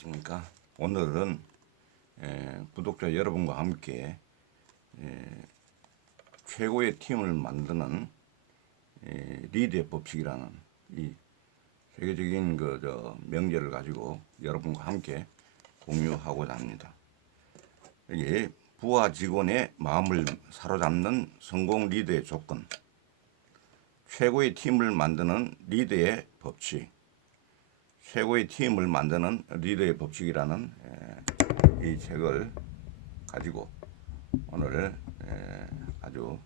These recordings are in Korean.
안녕하십니까. 오늘은 구독자 여러분과 함께 최고의 팀을 만드는 리드의 법칙이라는 이 세계적인 명제를 가지고 여러분과 함께 공유하고자 합니다. 여기 부하 직원의 마음을 사로잡는 성공 리더의 조건, 최고의 팀을 만드는 리더의 법칙, 최고의 팀을 만드는 리더의 법칙이라는 이 책을 가지고 오늘 아주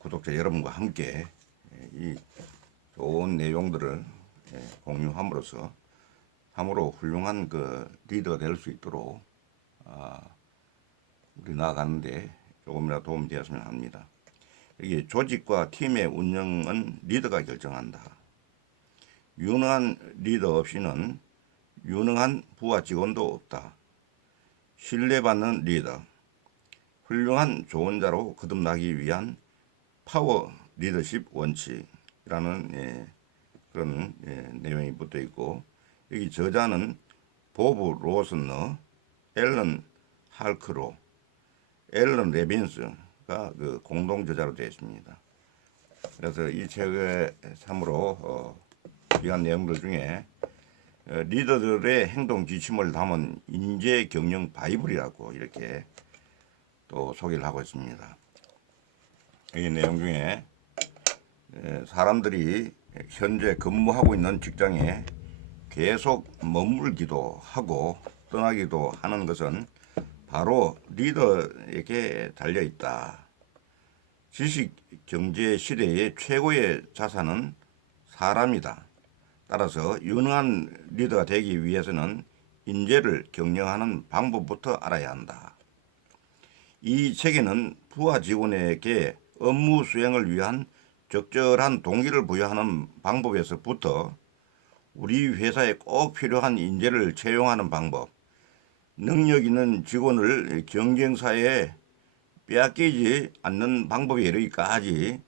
구독자 여러분과 함께 이 좋은 내용들을 공유함으로써 참으로 훌륭한 리더가 될 수 있도록 우리 나아가는데 조금이라도 도움이 되었으면 합니다. 여기 조직과 팀의 운영은 리더가 결정한다. 유능한 리더 없이는 유능한 부하 직원도 없다. 신뢰받는 리더, 훌륭한 조언자로 거듭나기 위한 파워 리더십 원칙이라는 그런 내용이 붙어 있고, 여기 저자는 보브 로스너, 앨런 할크로, 앨런 레빈스가 공동 저자로 되어 있습니다. 그래서 이 책에 참으로 귀한 내용들 중에 리더들의 행동 지침을 담은 인재 경영 바이블이라고 이렇게 또 소개를 하고 있습니다. 이 내용 중에 사람들이 현재 근무하고 있는 직장에 계속 머물기도 하고 떠나기도 하는 것은 바로 리더에게 달려 있다. 지식 경제 시대의 최고의 자산은 사람이다. 따라서 유능한 리더가 되기 위해서는 인재를 경영하는 방법부터 알아야 한다. 이 책에는 부하 직원에게 업무 수행을 위한 적절한 동기를 부여하는 방법에서부터 우리 회사에 꼭 필요한 인재를 채용하는 방법, 능력 있는 직원을 경쟁사에 빼앗기지 않는 방법에 이르기까지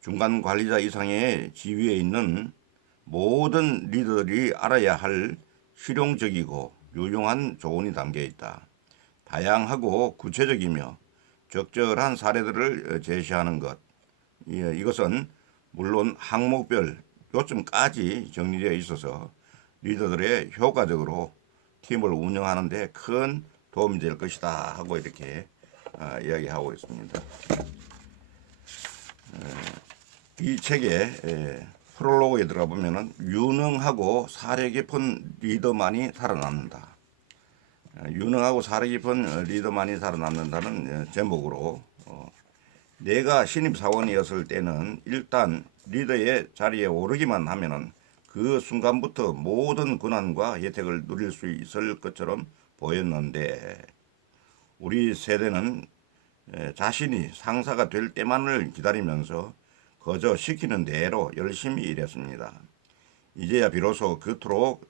중간 관리자 이상의 지위에 있는 모든 리더들이 알아야 할 실용적이고 유용한 조언이 담겨 있다. 다양하고 구체적이며 적절한 사례들을 제시하는 것. 이것은 물론 항목별 요점까지 정리되어 있어서 리더들의 효과적으로 팀을 운영하는 데 큰 도움이 될 것이다 하고 이렇게 이야기하고 있습니다. 이 책에 프롤로그에 들어가 보면은 유능하고 사려 깊은 리더만이 살아남는다. 유능하고 사려 깊은 리더만이 살아남는다는 제목으로 내가 신입사원이었을 때는 일단 리더의 자리에 오르기만 하면은 그 순간부터 모든 권한과 혜택을 누릴 수 있을 것처럼 보였는데 우리 세대는 자신이 상사가 될 때만을 기다리면서 거저 시키는 대로 열심히 일했습니다. 이제야 비로소 그토록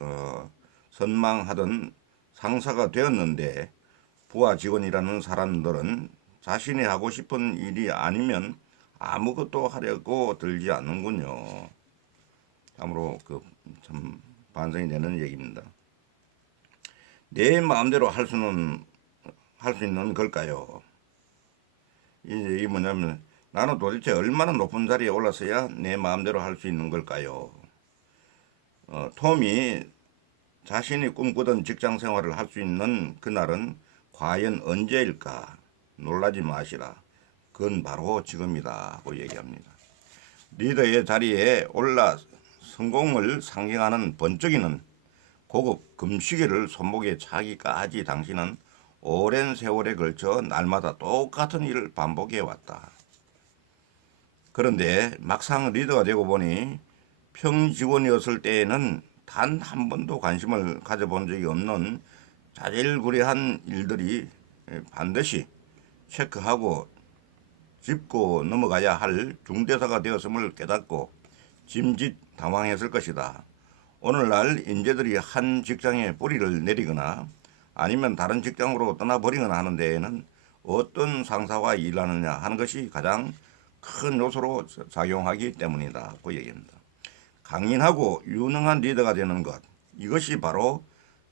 선망하던 상사가 되었는데 부하 직원이라는 사람들은 자신이 하고 싶은 일이 아니면 아무것도 하려고 들지 않는군요. 참으로 참 반성이 되는 얘기입니다. 내 마음대로 할 수 있는 걸까요? 이게 뭐냐면 나는 도대체 얼마나 높은 자리에 올랐어야 내 마음대로 할 수 있는 걸까요? 톰이 자신이 꿈꾸던 직장 생활을 할 수 있는 그날은 과연 언제일까? 놀라지 마시라. 그건 바로 지금이다 하고 얘기합니다. 리더의 자리에 올라 성공을 상징하는 번쩍이는 고급 금시계를 손목에 차기까지 당신은 오랜 세월에 걸쳐 날마다 똑같은 일을 반복해 왔다. 그런데 막상 리더가 되고 보니 평직원이었을 때에는 단 한 번도 관심을 가져본 적이 없는 자질구레한 일들이 반드시 체크하고 짚고 넘어가야 할 중대사가 되었음을 깨닫고 짐짓 당황했을 것이다. 오늘날 인재들이 한 직장에 뿌리를 내리거나 아니면 다른 직장으로 떠나버리거나 하는 데에는 어떤 상사와 일하느냐 하는 것이 가장 큰 요소로 작용하기 때문이다. 그 얘기입니다. 강인하고 유능한 리더가 되는 것, 이것이 바로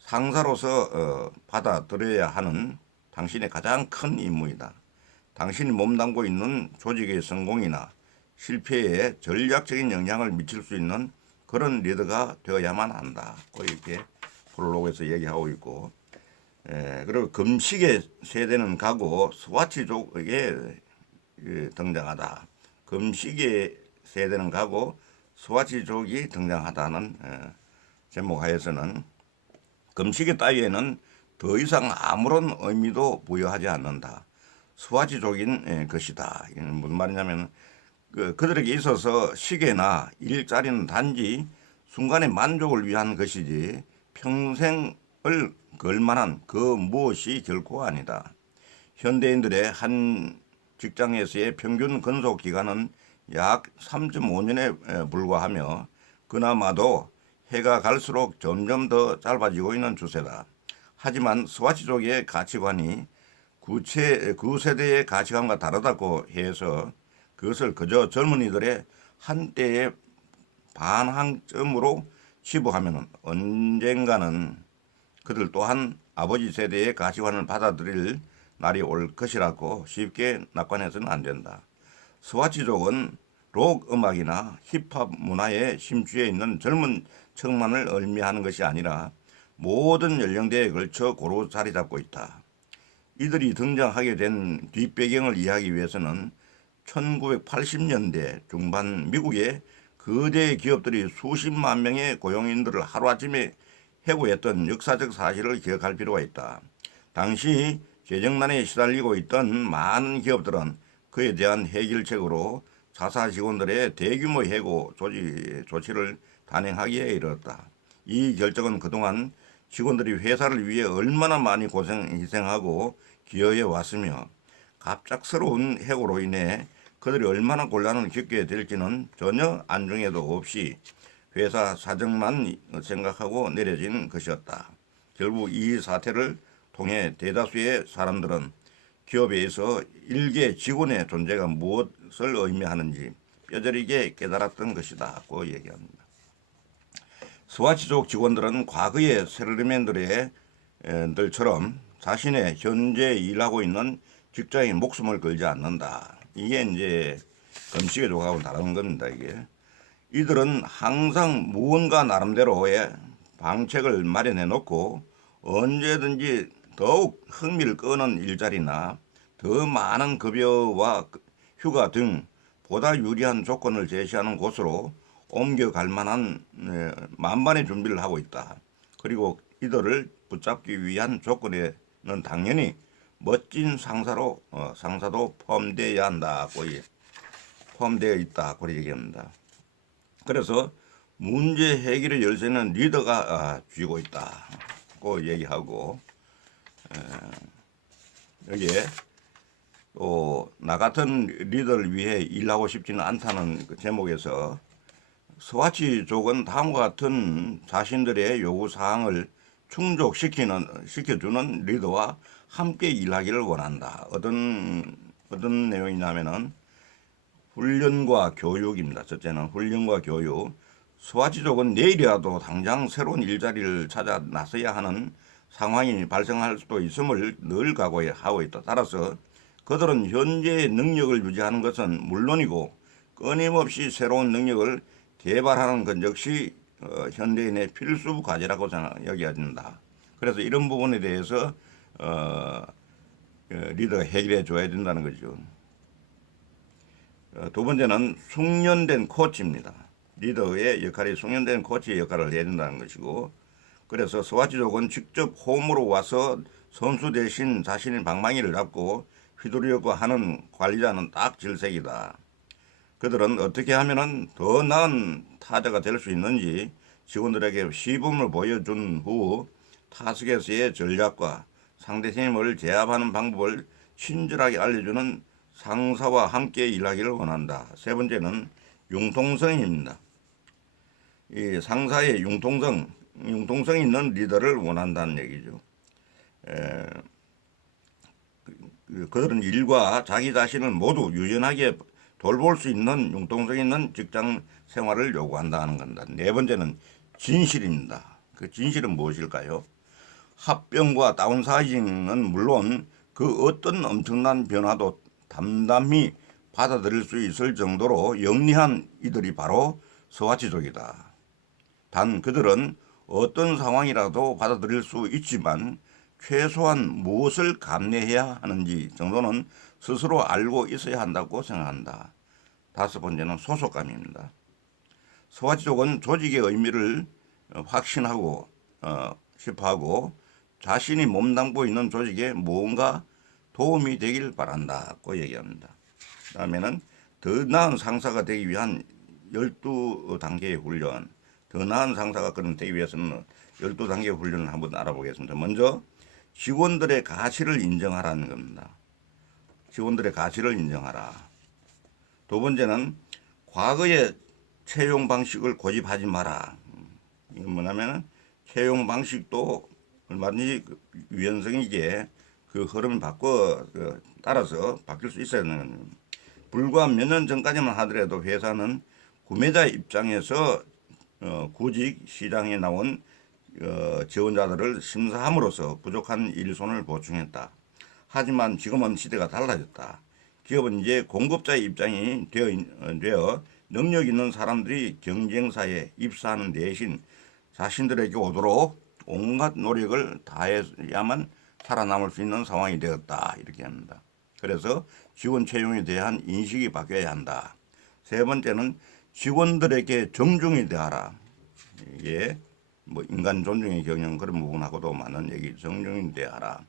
상사로서 받아들여야 하는 당신의 가장 큰 임무이다. 당신이 몸담고 있는 조직의 성공이나 실패에 전략적인 영향을 미칠 수 있는 그런 리더가 되어야만 한다. 이렇게 프롤로그에서 얘기하고 있고, 그리고 금식의 세대는 가고 스와치족에게 등장하다. 금식의 세대는 가고 스와치족이 등장하다는 제목하에서는 금식의 따위에는 더 이상 아무런 의미도 부여하지 않는다. 스와치족인 것이다. 이는 무슨 말이냐면 그들에게 있어서 시계나 일자리는 단지 순간의 만족을 위한 것이지 평생을 걸만한 그 무엇이 결코 아니다. 현대인들의 한 직장에서의 평균 근속 기간은 약 3.5년에 불과하며 그나마도 해가 갈수록 점점 더 짧아지고 있는 추세다. 하지만 스와치족의 가치관이 그 세대의 가치관과 다르다고 해서 그것을 그저 젊은이들의 한때의 반항점으로 치부하면 언젠가는 그들 또한 아버지 세대의 가치관을 받아들일 날이 올 것이라고 쉽게 낙관해서는 안 된다. 스와치족은 록 음악이나 힙합 문화에 심취해 있는 젊은 층만을 의미하는 것이 아니라 모든 연령대에 걸쳐 고루 자리 잡고 있다. 이들이 등장하게 된 뒷배경을 이해하기 위해서는 1980년대 중반 미국의 거대 기업들이 수십만 명의 고용인들을 하루아침에 해고했던 역사적 사실을 기억할 필요가 있다. 당시 재정난에 시달리고 있던 많은 기업들은 그에 대한 해결책으로 자사 직원들의 대규모 해고 조치를 단행하기에 이르렀다. 이 결정은 그동안 직원들이 회사를 위해 얼마나 많이 희생하고 기여해 왔으며 갑작스러운 해고로 인해 그들이 얼마나 곤란을 겪게 될지는 전혀 안중에도 없이 회사 사정만 생각하고 내려진 것이었다. 결국 이 사태를 통해 대다수의 사람들은 기업에서 일개 직원의 존재가 무엇을 의미하는지 뼈저리게 깨달았던 것이다고 얘기합니다. 스와치족 직원들은 과거의 셀러리맨들처럼 자신의 현재 일하고 있는 직장에 목숨을 걸지 않는다. 이게 이제 금식의 족하고 다른 겁니다. 이들은 항상 무언가 나름대로의 방책을 마련해 놓고 언제든지 더욱 흥미를 끄는 일자리나 더 많은 급여와 휴가 등 보다 유리한 조건을 제시하는 곳으로 옮겨갈 만한 만반의 준비를 하고 있다. 그리고 이들을 붙잡기 위한 조건에는 당연히 멋진 상사도 포함되어야 한다고 포함되어 있다고 얘기합니다. 그래서 문제 해결의 열쇠는 리더가 쥐고 있다고 얘기하고 여기에 또 나 같은 리더를 위해 일하고 싶지는 않다는 그 제목에서 스와치족은 다음과 같은 자신들의 요구사항을 시켜주는 리더와 함께 일하기를 원한다. 어떤 내용이냐면은 훈련과 교육입니다. 첫째는 훈련과 교육. 스와치족은 내일이라도 당장 새로운 일자리를 찾아 나서야 하는 상황이 발생할 수도 있음을 늘 각오하고 있다. 따라서 그들은 현재의 능력을 유지하는 것은 물론이고 끊임없이 새로운 능력을 개발하는 것 역시 현대인의 필수 과제라고 여겨진다. 그래서 이런 부분에 대해서 리더가 해결해 줘야 된다는 거죠. 두 번째는 숙련된 코치입니다. 리더의 역할이 숙련된 코치의 역할을 해야 된다는 것이고, 그래서 스와치족은 직접 홈으로 와서 선수 대신 자신의 방망이를 잡고 휘두르려고 하는 관리자는 딱 질색이다. 그들은 어떻게 하면 더 나은 타자가 될 수 있는지 직원들에게 시범을 보여준 후 타석에서의 전략과 상대 팀을 제압하는 방법을 친절하게 알려주는 상사와 함께 일하기를 원한다. 세 번째는 융통성입니다. 이 상사의 융통성 있는 리더를 원한다는 얘기죠. 그들은 일과 자기 자신을 모두 유연하게 돌볼 수 있는 융통성 있는 직장 생활을 요구한다는 겁니다. 네 번째는 진실입니다. 그 진실은 무엇일까요? 합병과 다운사이징은 물론 그 어떤 엄청난 변화도 담담히 받아들일 수 있을 정도로 영리한 이들이 바로 서화치족이다. 단 그들은 어떤 상황이라도 받아들일 수 있지만 최소한 무엇을 감내해야 하는지 정도는 스스로 알고 있어야 한다고 생각한다. 다섯 번째는 소속감입니다. 서화치족은 조직의 의미를 확신하고 싶어하고 자신이 몸담고 있는 조직에 무언가 도움이 되길 바란다고 얘기합니다. 그 다음에는 더 나은 상사가 되기 위한 12단계의 훈련, 더 나은 상사가 되기 위해서는 12단계의 훈련을 한번 알아보겠습니다. 먼저 직원들의 가치를 인정하라는 겁니다. 직원들의 가치를 인정하라. 두 번째는 과거의 채용 방식을 고집하지 마라. 이건 뭐냐면 채용 방식도 얼마든지 유연성이게 그 흐름을 따라서 바뀔 수 있어야 하는 겁니다. 불과 몇 년 전까지만 하더라도 회사는 구매자 입장에서 구직 시장에 나온 지원자들을 심사함으로써 부족한 일손을 보충했다. 하지만 지금은 시대가 달라졌다. 기업은 이제 공급자의 입장이 되어 능력 있는 사람들이 경쟁사에 입사하는 대신 자신들에게 오도록 온갖 노력을 다해야만 살아남을 수 있는 상황이 되었다. 이렇게 합니다. 그래서 직원 채용에 대한 인식이 바뀌어야 한다. 세 번째는 직원들에게 정중히 대하라. 이게 뭐 인간 존중의 경영 그런 부분하고도 많은 얘기, 정중히 대하라.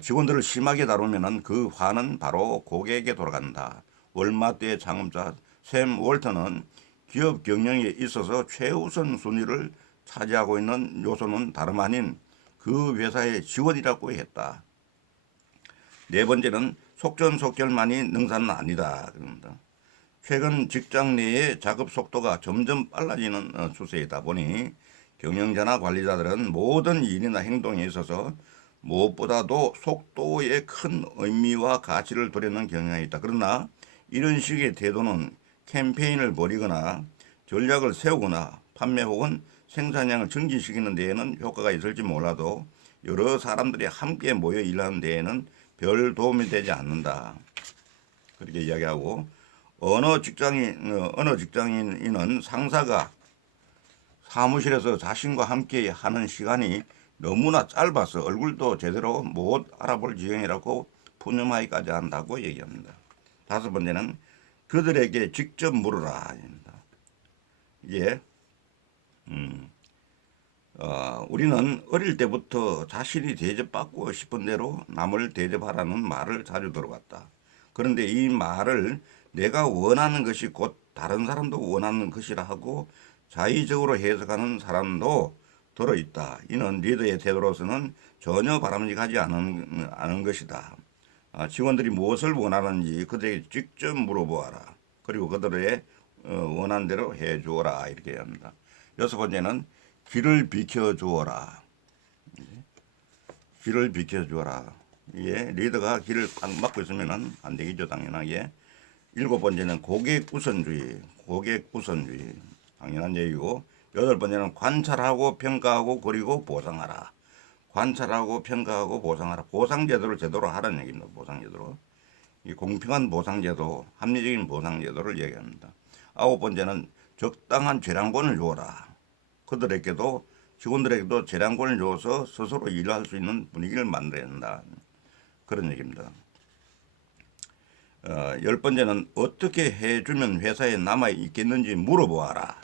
직원들을 심하게 다루면은 그 화는 바로 고객에게 돌아간다. 월마트의 창업자 샘 월터는 기업 경영에 있어서 최우선 순위를 차지하고 있는 요소는 다름 아닌 그 회사의 직원이라고 했다. 네 번째는 속전속결만이 능사는 아니다. 그럽니다. 최근 직장 내의 작업 속도가 점점 빨라지는 추세이다 보니 경영자나 관리자들은 모든 일이나 행동에 있어서 무엇보다도 속도에 큰 의미와 가치를 두려는 경향이 있다. 그러나 이런 식의 태도는 캠페인을 벌이거나 전략을 세우거나 판매 혹은 생산량을 증진시키는 데에는 효과가 있을지 몰라도 여러 사람들이 함께 모여 일하는 데에는 별 도움이 되지 않는다. 그렇게 이야기하고 어느 직장인은 상사가 사무실에서 자신과 함께 하는 시간이 너무나 짧아서 얼굴도 제대로 못 알아볼 지경이라고 푸념하기까지 한다고 얘기합니다. 다섯 번째는 그들에게 직접 물어라. 이게 우리는 어릴 때부터 자신이 대접받고 싶은 대로 남을 대접하라는 말을 자주 들어봤다. 그런데 이 말을 내가 원하는 것이 곧 다른 사람도 원하는 것이라 하고 자의적으로 해석하는 사람도 들어있다. 이는 리더의 태도로서는 전혀 바람직하지 않은 것이다. 직원들이 무엇을 원하는지 그들에게 직접 물어보아라. 그리고 그들의 원하는 대로 해주어라. 이렇게 합니다. 여섯 번째는 길을 비켜주어라. 길을 비켜주어라. 이게 리더가 길을 꽉 막고 있으면 안 되겠죠, 당연하게. 일곱 번째는 고객 우선주의. 당연한 얘기고. 여덟 번째는 관찰하고 평가하고 그리고 보상하라. 관찰하고 평가하고 보상하라. 보상제도를 제대로 하라는 얘기입니다. 보상제도로. 이 공평한 보상제도, 합리적인 보상제도를 얘기합니다. 아홉 번째는 적당한 재량권을 주어라. 그들에게도 직원들에게도 재량권을 줘서 스스로 일할 수 있는 분위기를 만들어야 한다. 그런 얘기입니다. 열 번째는 어떻게 해주면 회사에 남아 있겠는지 물어보아라.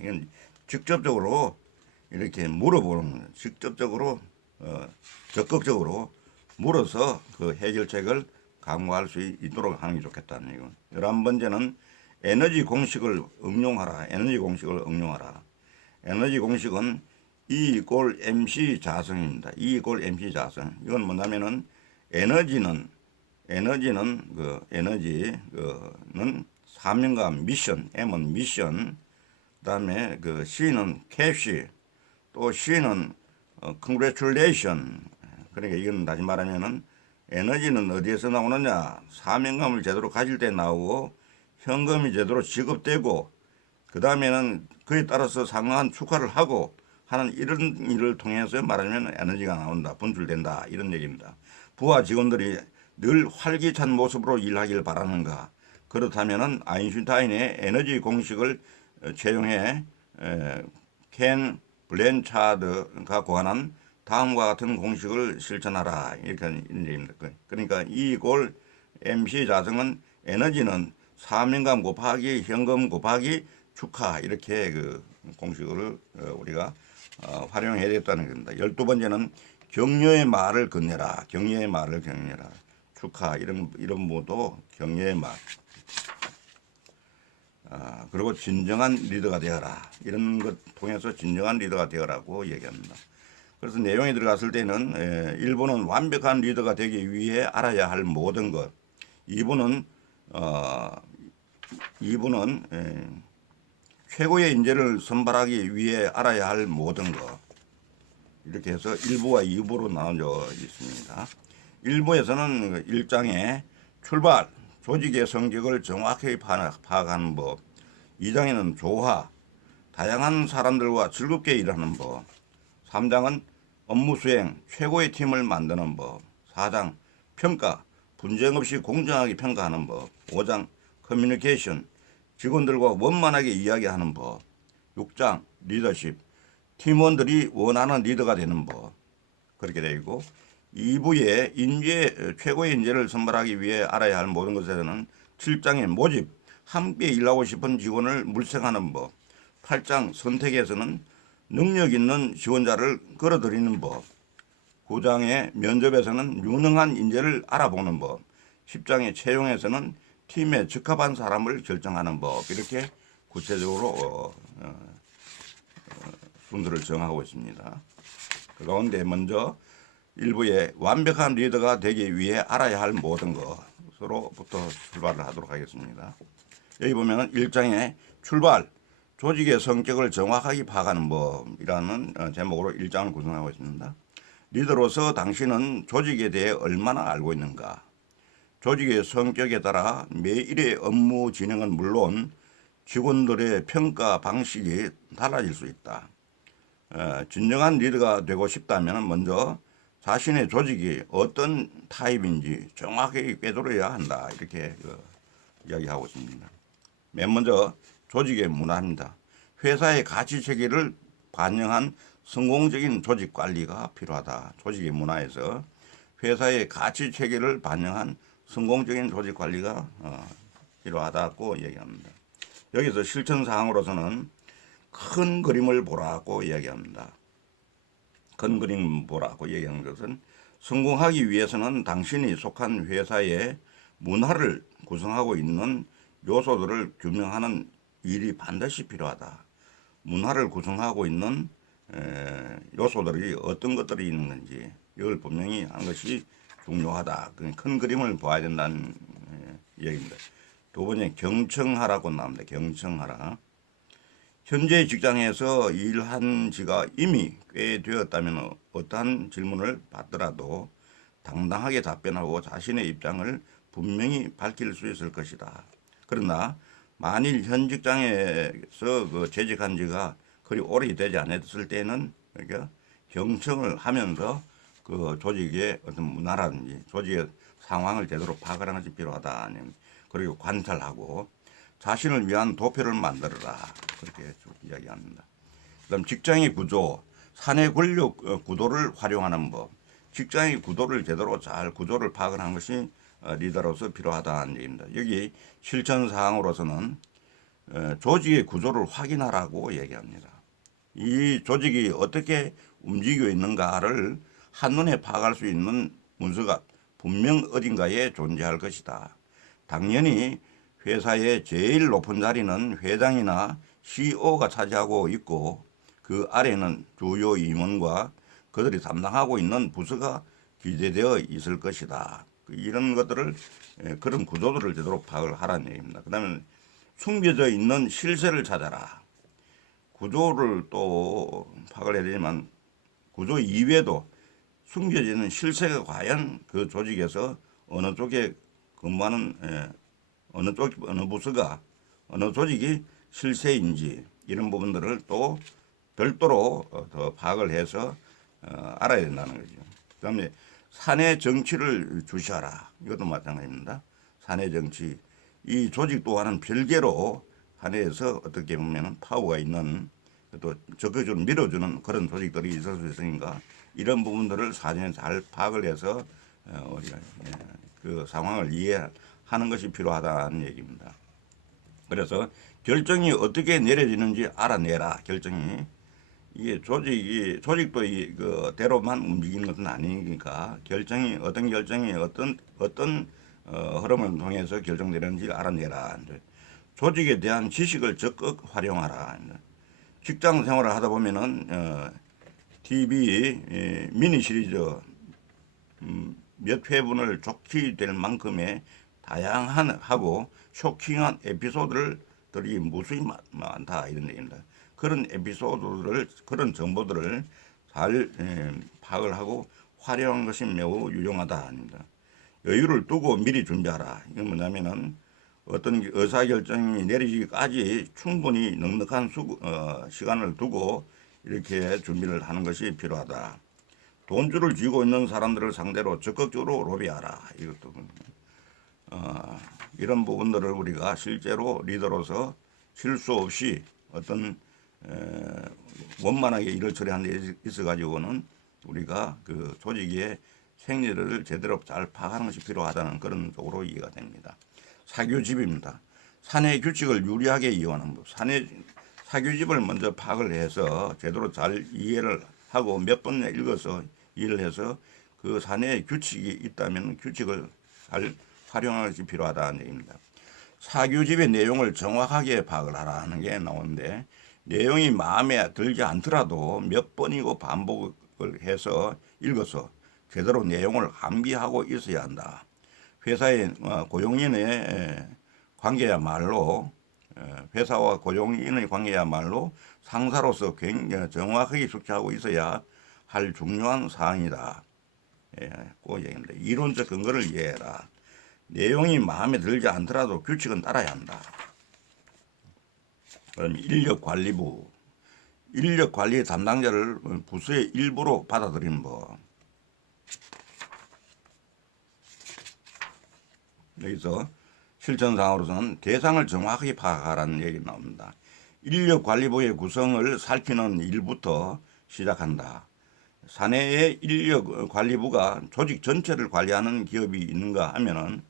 이건 직접적으로 이렇게 물어보는 거예요. 직접적으로 적극적으로 물어서 그 해결책을 강구할 수 있도록 하는 게 좋겠다는 얘기고. 11번째는 에너지 공식을 응용하라. 에너지 공식은 E = MC 자성입니다. E = MC 자성. 이건 뭐냐면은 에너지는 사명감, 미션, M은 미션, 그다음에 그 C는 캐시, 또 C는 congratulation. 그러니까 이건 다시 말하면은 에너지는 어디에서 나오느냐? 사명감을 제대로 가질 때 나오고 현금이 제대로 지급되고 그 다음에는 그에 따라서 상당한 축하를 하고 하는 이런 일을 통해서 말하면 에너지가 나온다, 분출된다 이런 얘기입니다. 부하 직원들이 늘 활기찬 모습으로 일하길 바라는가? 그렇다면은 아인슈타인의 에너지 공식을 채용해 켄 블렌차드가 고안한 다음과 같은 공식을 실천하라 이렇게 이런 얘기입니다. 그러니까 E 이꼴 MC 자성은 에너지는 사명감 곱하기 현금 곱하기 축하 이렇게 그 공식을 우리가 활용해야 되겠다는 겁니다. 12번째는 격려의 말을 건네라. 격려의 말을 건네라. 축하 이런 모두 격려의 말. 그리고 진정한 리더가 되어라. 이런 것 통해서 진정한 리더가 되어라고 얘기합니다. 그래서 내용에 들어갔을 때는 1번은 완벽한 리더가 되기 위해 알아야 할 모든 것. 2번은 최고의 인재를 선발하기 위해 알아야 할 모든 것. 이렇게 해서 1부와 2부로 나눠져 있습니다. 1부에서는 1장에 출발, 조직의 성격을 정확히 파악하는 법. 2장에는 조화, 다양한 사람들과 즐겁게 일하는 법. 3장은 업무 수행, 최고의 팀을 만드는 법. 4장 평가, 분쟁 없이 공정하게 평가하는 법. 5장 커뮤니케이션, 직원들과 원만하게 이야기하는 법. 6장 리더십, 팀원들이 원하는 리더가 되는 법. 그렇게 되어 있고 2부에 최고의 인재를 선발하기 위해 알아야 할 모든 것에는 7장의 모집, 함께 일하고 싶은 직원을 물색하는 법. 8장 선택에서는 능력 있는 지원자를 끌어들이는 법. 9장의 면접에서는 유능한 인재를 알아보는 법. 10장의 채용에서는 팀에 적합한 사람을 결정하는 법. 이렇게 구체적으로 순서를 정하고 있습니다. 그 가운데 먼저 1부에 완벽한 리더가 되기 위해 알아야 할 모든 것으로부터 출발을 하도록 하겠습니다. 여기 보면 1장에 출발, 조직의 성격을 정확하게 파악하는 법이라는 제목으로 1장을 구성하고 있습니다. 리더로서 당신은 조직에 대해 얼마나 알고 있는가? 조직의 성격에 따라 매일의 업무 진행은 물론 직원들의 평가 방식이 달라질 수 있다. 진정한 리더가 되고 싶다면 먼저 자신의 조직이 어떤 타입인지 정확히 꿰뚫어야 한다. 이렇게 이야기하고 있습니다. 맨 먼저 조직의 문화입니다. 회사의 가치 체계를 반영한 성공적인 조직 관리가 필요하다. 조직의 문화에서 회사의 가치 체계를 반영한 성공적인 조직 관리가 필요하다고 얘기합니다. 여기서 실천 사항으로서는 큰 그림을 보라고 이야기합니다. 큰 그림 보라고 얘기하는 것은 성공하기 위해서는 당신이 속한 회사의 문화를 구성하고 있는 요소들을 규명하는 일이 반드시 필요하다. 문화를 구성하고 있는 요소들이 어떤 것들이 있는 건지 이걸 분명히 하는 것이 중요하다. 큰 그림을 봐야 된다는 얘기입니다. 두 번째 경청하라고 나옵니다. 경청하라. 현재 직장에서 일한 지가 이미 꽤 되었다면 어떠한 질문을 받더라도 당당하게 답변하고 자신의 입장을 분명히 밝힐 수 있을 것이다. 그러나 만일 현 직장에서 재직한 지가 그리 오래되지 않았을 때는 그러니까 경청을 하면서 그 조직의 어떤 문화라든지 조직의 상황을 제대로 파악을 하는 것이 필요하다. 그리고 관찰하고 자신을 위한 도표를 만들어라. 그렇게 쭉 이야기합니다. 그다음 직장의 구조, 사내 권력 구도를 활용하는 법. 직장의 구도를 제대로 잘 구조를 파악을 하는 것이 리더로서 필요하다는 얘기입니다. 여기 실천 사항으로서는 조직의 구조를 확인하라고 얘기합니다. 이 조직이 어떻게 움직이고 있는가를 한눈에 파악할 수 있는 문서가 분명 어딘가에 존재할 것이다. 당연히 회사의 제일 높은 자리는 회장이나 CEO가 차지하고 있고 그 아래는 주요 임원과 그들이 담당하고 있는 부서가 기재되어 있을 것이다. 이런 것들을 그런 구조들을 제대로 파악을 하라는 얘기입니다. 그 다음에 숨겨져 있는 실세를 찾아라. 구조를 또 파악을 해야 되지만 구조 이외에도 숨겨져 있는 실세가 과연 그 조직에서 어느 쪽에 근무하는 어느 부서가 어느 조직이 실세인지 이런 부분들을 또 별도로 더 파악을 해서 알아야 된다는 거죠. 그다음에 사내 정치를 주시하라. 이것도 마찬가지입니다. 사내 정치. 이 조직 또한은 별개로 사내에서 어떻게 보면 파워가 있는 또 적극적으로 밀어주는 그런 조직들이 있을 수 있으니까 이런 부분들을 사전에 잘 파악을 해서 우리가 그 상황을 이해하는 것이 필요하다는 얘기입니다. 그래서 결정이 어떻게 내려지는지 알아내라. 결정이 이게 조직도 그대로만 움직이는 것은 아니니까 결정이 어떤 결정이 어떤 흐름을 통해서 결정되는지 알아내라. 조직에 대한 지식을 적극 활용하라. 직장 생활을 하다 보면은 TV 미니 시리즈 몇 회분을 좋게 될 만큼의 다양한 하고 쇼킹한 에피소드들이 무수히 많다 이런 얘기입니다. 그런 에피소드를 그런 정보들을 잘 파악을 하고 활용하는 것이 매우 유용하다 아닙니다. 여유를 두고 미리 준비하라. 이건 뭐냐면은 어떤 의사결정이 내리기까지 충분히 넉넉한 시간을 두고 이렇게 준비를 하는 것이 필요하다. 돈줄을 쥐고 있는 사람들을 상대로 적극적으로 로비하라. 이것도 이런 부분들을 우리가 실제로 리더로서 실수 없이 어떤 원만하게 일을 처리하는 데 있어 가지고는 우리가 그 조직의 생리를 제대로 잘 파악하는 것이 필요하다는 그런 쪽으로 이해가 됩니다. 사교집입니다. 사내 규칙을 유리하게 이용하는 법. 사교집을 먼저 파악을 해서 제대로 잘 이해를 하고 몇 번 읽어서 이해를 해서 그 사내에 규칙이 있다면 규칙을 잘 활용하는 것이 필요하다는 얘기입니다. 사교집의 내용을 정확하게 파악을 하라는 게 나오는데 내용이 마음에 들지 않더라도 몇 번이고 반복을 해서 읽어서 제대로 내용을 암기하고 있어야 한다. 회사의 고용인의 관계야말로 회사와 고용인의 관계야말로 상사로서 굉장히 정확하게 숙지하고 있어야 할 중요한 사항이다. 그 얘기입니다. 이론적 근거를 이해해라. 내용이 마음에 들지 않더라도 규칙은 따라야 한다. 그럼 인력관리부. 인력관리 담당자를 부서의 일부로 받아들이는 법. 여기서 실천상으로서는 대상을 정확하게 파악하라는 얘기 나옵니다. 인력관리부의 구성을 살피는 일부터 시작한다. 사내의 인력관리부가 조직 전체를 관리하는 기업이 있는가 하면은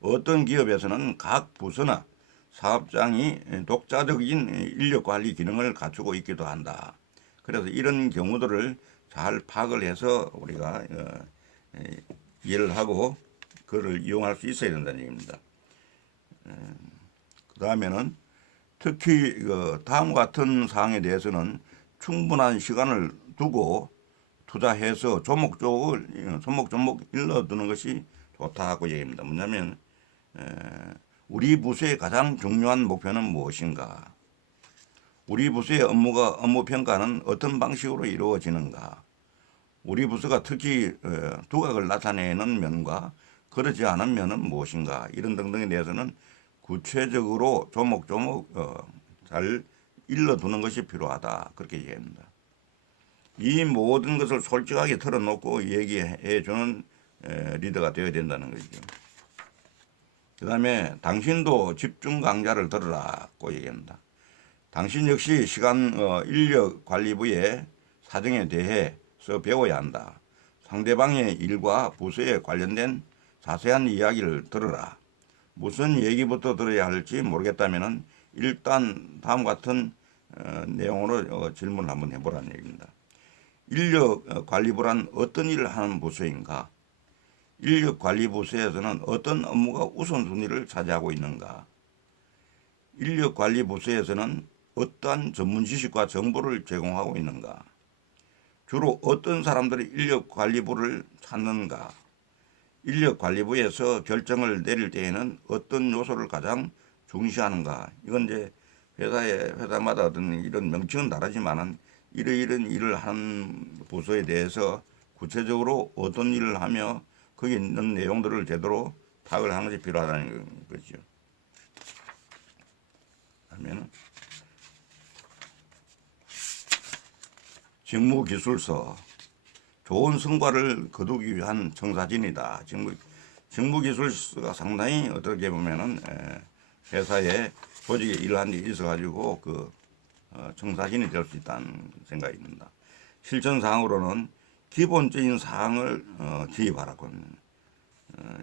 어떤 기업에서는 각 부서나 사업장이 독자적인 인력관리 기능을 갖추고 있기도 한다. 그래서 이런 경우들을 잘 파악을 해서 우리가 이해를 하고 그를 이용할 수 있어야 된다는 얘기입니다. 그 다음에는 특히 다음 같은 사항에 대해서는 충분한 시간을 두고 투자해서 조목조목 일러두는 것이 좋다고 얘기합니다. 뭐냐면 우리 부서의 가장 중요한 목표는 무엇인가? 우리 부서의 업무 평가는 어떤 방식으로 이루어지는가? 우리 부서가 특히 두각을 나타내는 면과 그러지 않은 면은 무엇인가? 이런 등등에 대해서는 구체적으로 조목조목 잘 일러두는 것이 필요하다. 그렇게 얘기합니다. 이 모든 것을 솔직하게 털어놓고 얘기해주는 리더가 되어야 된다는 것이죠. 그 다음에 당신도 집중 강좌를 들으라고 얘기합니다. 당신 역시 인력관리부의 사정에 대해서 배워야 한다. 상대방의 일과 부서에 관련된 자세한 이야기를 들으라. 무슨 얘기부터 들어야 할지 모르겠다면 일단 다음 같은 내용으로 질문을 한번 해보라는 얘기입니다. 인력관리부란 어떤 일을 하는 부서인가? 인력관리부서에서는 어떤 업무가 우선순위를 차지하고 있는가? 인력관리부서에서는 어떠한 전문 지식과 정보를 제공하고 있는가? 주로 어떤 사람들이 인력관리부를 찾는가? 인력관리부에서 결정을 내릴 때에는 어떤 요소를 가장 중시하는가? 이건 이제 회사마다 어떤 이런 명칭은 다르지만은 이런 일을 하는 부서에 대해서 구체적으로 어떤 일을 하며 거기 있는 내용들을 제대로 파악을 하는 것이 필요하다는 것이죠. 그러면 직무기술서 좋은 성과를 거두기 위한 청사진이다. 직무기술서가 상당히 어떻게 보면은 회사에 조직에 일한 데 있어가지고 그 청사진이 될 수 있다는 생각이 듭니다. 실천 사항으로는 기본적인 사항을 기입하라고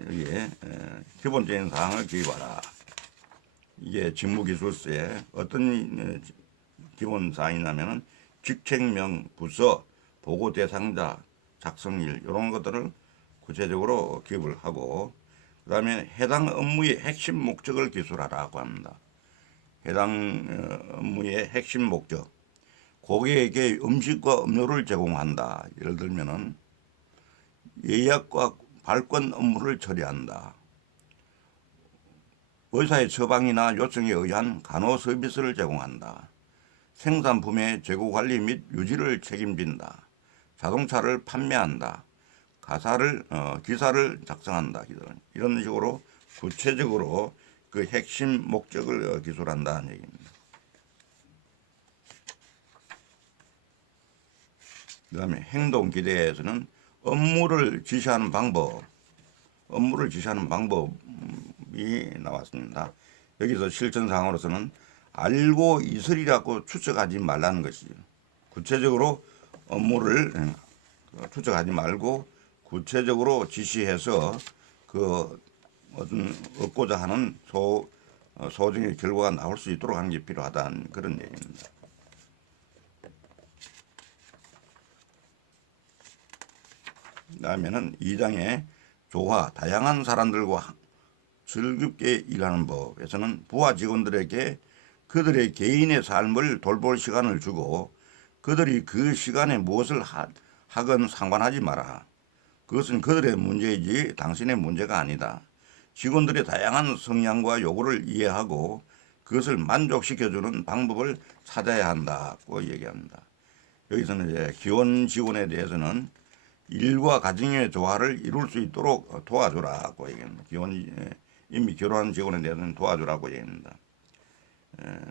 여기에 기본적인 사항을 기입하라. 이게 직무기술서에 어떤 기본 사항이냐면은 직책명, 부서, 보고 대상자, 작성일 이런 것들을 구체적으로 기입을 하고 그다음에 해당 업무의 핵심 목적을 기술하라고 합니다. 해당 업무의 핵심 목적. 고객에게 음식과 음료를 제공한다. 예를 들면은 예약과 발권 업무를 처리한다. 의사의 처방이나 요청에 의한 간호 서비스를 제공한다. 생산품의 재고 관리 및 유지를 책임진다. 자동차를 판매한다. 기사를 작성한다. 이런 식으로 구체적으로 그 핵심 목적을 기술한다는 얘기입니다. 그 다음에 행동 기대에서는 업무를 지시하는 방법이 나왔습니다. 여기서 실천사항으로서는 알고 있으리라고 추측하지 말라는 것이죠. 구체적으로 업무를 추측하지 말고 구체적으로 지시해서 그 어떤 얻고자 하는 소정의 결과가 나올 수 있도록 하는 게 필요하다는 그런 얘기입니다. 다음에는 2장의 조화, 다양한 사람들과 즐겁게 일하는 법에서는 부하 직원들에게 그들의 개인의 삶을 돌볼 시간을 주고 그들이 그 시간에 무엇을 하건 상관하지 마라. 그것은 그들의 문제이지 당신의 문제가 아니다. 직원들의 다양한 성향과 요구를 이해하고 그것을 만족시켜주는 방법을 찾아야 한다고 얘기합니다. 여기서는 이제 기혼 직원에 대해서는 일과 가정의 조화를 이룰 수 있도록 도와주라고 얘기합니다. 이미 결혼한 직원에 대해서는 도와주라고 얘기합니다.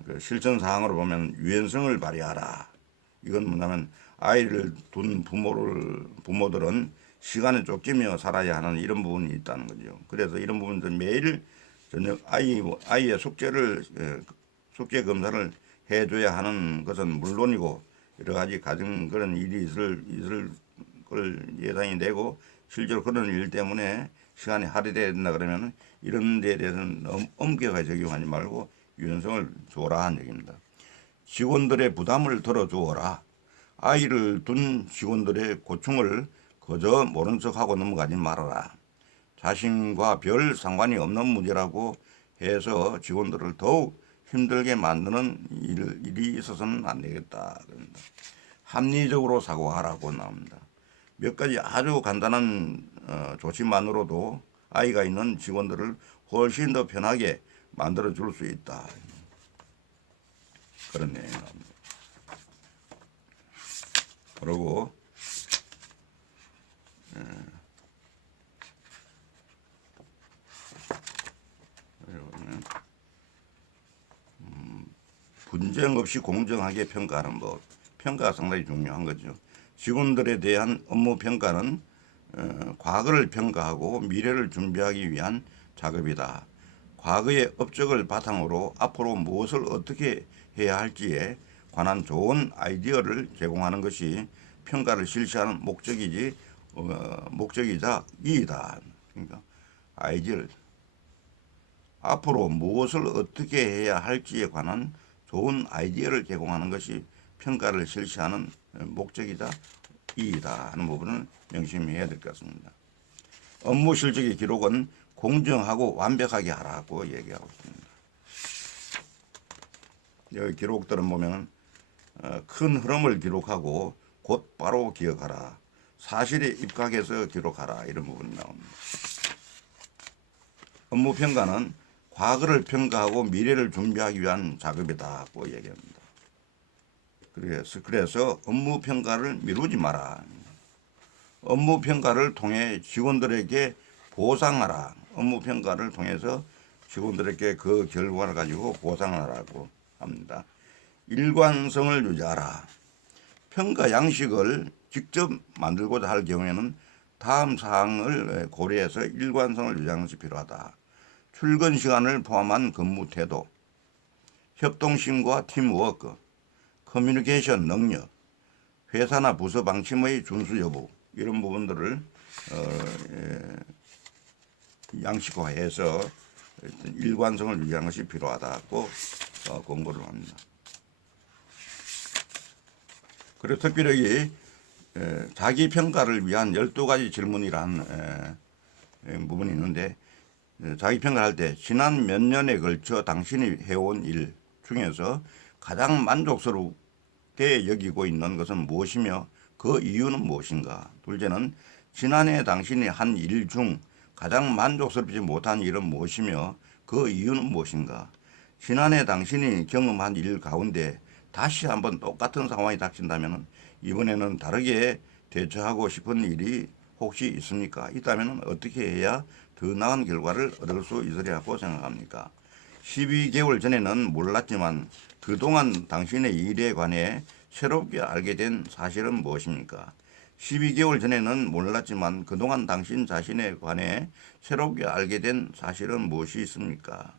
그 실천 사항으로 보면 유연성을 발휘하라. 이건 뭐냐면 아이를 둔 부모들은 시간에 쫓기며 살아야 하는 이런 부분이 있다는 거죠. 그래서 이런 부분들 매일 저녁 아이의 숙제 검사를 해줘야 하는 것은 물론이고 여러 가지 가정 그런 일이 있을 걸 예상이 되고 실제로 그런 일 때문에 시간이 할애돼야 된다 그러면 이런 데에 대해서는 엄격하게 적용하지 말고 유연성을 줘라 하는 얘기입니다. 직원들의 부담을 덜어주어라. 아이를 둔 직원들의 고충을 그저 모른 척하고 넘어가지 말아라. 자신과 별 상관이 없는 문제라고 해서 직원들을 더욱 힘들게 만드는 일이 있어서는 안 되겠다. 합리적으로 사고하라고 나옵니다. 몇 가지 아주 간단한 조치만으로도 아이가 있는 직원들을 훨씬 더 편하게 만들어 줄 수 있다. 그런 내용이 나옵니다. 그리고 분쟁 없이 공정하게 평가하는 법. 평가가 상당히 중요한 거죠. 직원들에 대한 업무 평가는 과거를 평가하고 미래를 준비하기 위한 작업이다. 과거의 업적을 바탕으로 앞으로 무엇을 어떻게 해야 할지에 관한 좋은 아이디어를 제공하는 것이 평가를 실시하는 목적이자 이이다. 그러니까 아이디어를 앞으로 무엇을 어떻게 해야 할지에 관한 좋은 아이디어를 제공하는 것이 평가를 실시하는 목적이자 이이다 하는 부분을 명심히 해야 될 것 같습니다. 업무 실적의 기록은 공정하고 완벽하게 하라고 얘기하고 있습니다. 여기 기록들은 보면 큰 흐름을 기록하고 곧바로 기억하라. 사실에 입각해서 기록하라. 이런 부분이 나옵니다. 업무 평가는 과거를 평가하고 미래를 준비하기 위한 작업이다고 얘기합니다. 그래서 업무 평가를 미루지 마라. 업무 평가를 통해 직원들에게 보상하라. 업무 평가를 통해서 직원들에게 그 결과를 가지고 보상하라고 합니다. 일관성을 유지하라. 평가 양식을 직접 만들고자 할 경우에는 다음 사항을 고려해서 일관성을 유지하는 것이 필요하다. 출근 시간을 포함한 근무 태도, 협동심과 팀워크, 커뮤니케이션 능력, 회사나 부서 방침의 준수 여부 이런 부분들을 양식화해서 일관성을 유지하는 것이 필요하다고 권고를 합니다. 그리고 특별히 자기 평가를 위한 12가지 질문이라는 부분이 있는데 자기 평가를 할 때 지난 몇 년에 걸쳐 당신이 해온 일 중에서 가장 만족스럽게 여기고 있는 것은 무엇이며 그 이유는 무엇인가? 둘째는 지난해 당신이 한 일 중 가장 만족스럽지 못한 일은 무엇이며 그 이유는 무엇인가? 지난해 당신이 경험한 일 가운데 다시 한번 똑같은 상황이 닥친다면 이번에는 다르게 대처하고 싶은 일이 혹시 있습니까? 있다면 어떻게 해야 더 나은 결과를 얻을 수 있으리라고 생각합니까? 12개월 전에는 몰랐지만 그동안 당신의 일에 관해 새롭게 알게 된 사실은 무엇입니까? 12개월 전에는 몰랐지만 그동안 당신 자신에 관해 새롭게 알게 된 사실은 무엇이 있습니까?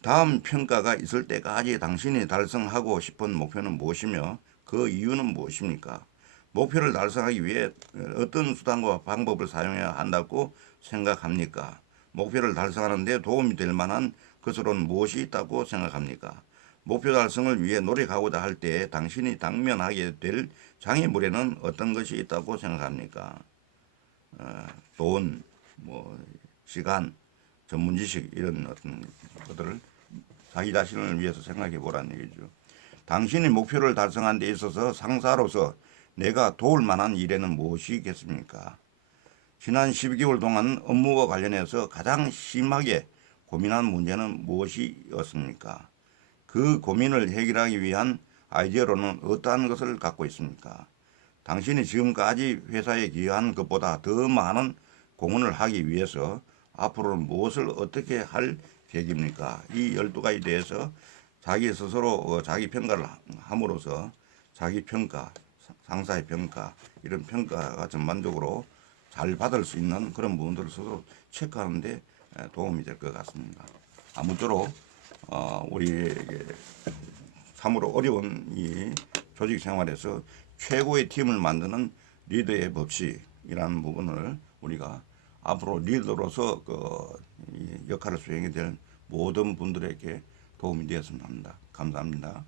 다음 평가가 있을 때까지 당신이 달성하고 싶은 목표는 무엇이며 그 이유는 무엇입니까? 목표를 달성하기 위해 어떤 수단과 방법을 사용해야 한다고 생각합니까? 목표를 달성하는 데 도움이 될 만한 것으로는 무엇이 있다고 생각합니까? 목표 달성을 위해 노력하고자 할 때 당신이 당면하게 될 장애물에는 어떤 것이 있다고 생각합니까? 돈, 시간, 전문 지식 이런 어떤 것들을 자기 자신을 위해서 생각해 보라는 얘기죠. 당신이 목표를 달성하는 데 있어서 상사로서 내가 도울 만한 일에는 무엇이겠습니까? 지난 12개월 동안 업무와 관련해서 가장 심하게 고민한 문제는 무엇이었습니까? 그 고민을 해결하기 위한 아이디어로는 어떠한 것을 갖고 있습니까? 당신이 지금까지 회사에 기여한 것보다 더 많은 공헌을 하기 위해서 앞으로는 무엇을 어떻게 할 계획입니까? 이 12가지에 대해서 자기 스스로 자기 평가를 함으로써 자기 평가, 상사의 평가 이런 평가가 전반적으로 잘 받을 수 있는 그런 부분들을 스스로 체크하는 데 도움이 될 것 같습니다. 아무쪼록 우리에게 참으로 어려운 이 조직 생활에서 최고의 팀을 만드는 리더의 법칙이라는 부분을 우리가 앞으로 리더로서 이 역할을 수행해야 될 모든 분들에게 도움이 되었으면 합니다. 감사합니다.